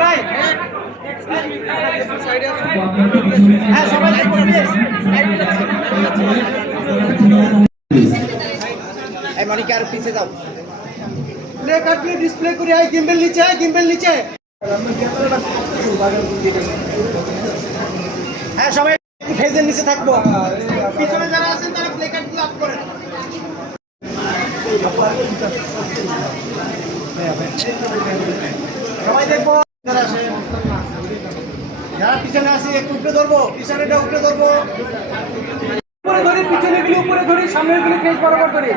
ভাই মনিকা আর পিছে যাও প্লে কাট দিয়ে ডিসপ্লে করে আই গিম্বেল নিচে হ্যাঁ সবাই ফেজের নিচে থাকবো পিছনে যারা আছেন তারা প্লে কাট দিয়ে আপ করেন সবাই দেখবো যারা আসে যারা পিছনে আসি একটু উপরে ধরবো পিছনেটা উপরে ধরবো উপরে ধরি পিছনে গুলো উপরে ধরি সামনের গুলো ফেস বরাবর ধরি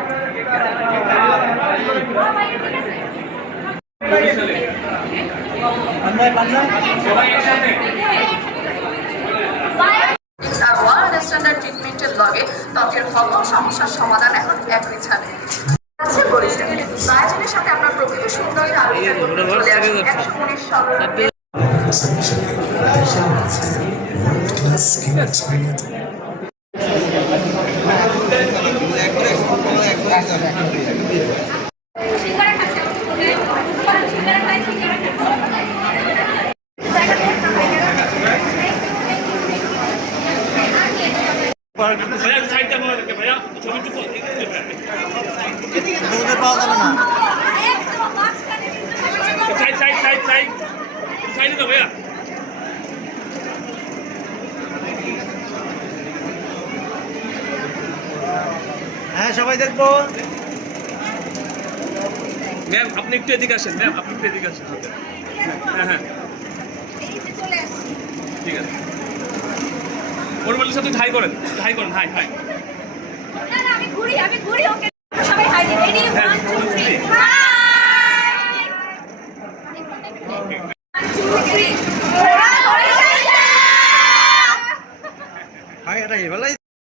স্ট্যান্ডার্ড ট্রিটমেন্টের লগে ত্বকের সকল সমস্যার সমাধান এখন একই ছাড়ে বায়োজনের সাথে আপনার প্রকৃত সুন্দরের আবিষ্কার করতে চলে আসে 119 সাল পাওয়া যাবে না হ্যাঁ সবাই দেখবো ম্যাম আপনি একটু এদিকে আসেন ম্যাম আপনি একটু এদিকে আসেন হ্যাঁ হ্যাঁ ঠিক আছে ওর বলে সাথে হাই করেন হাই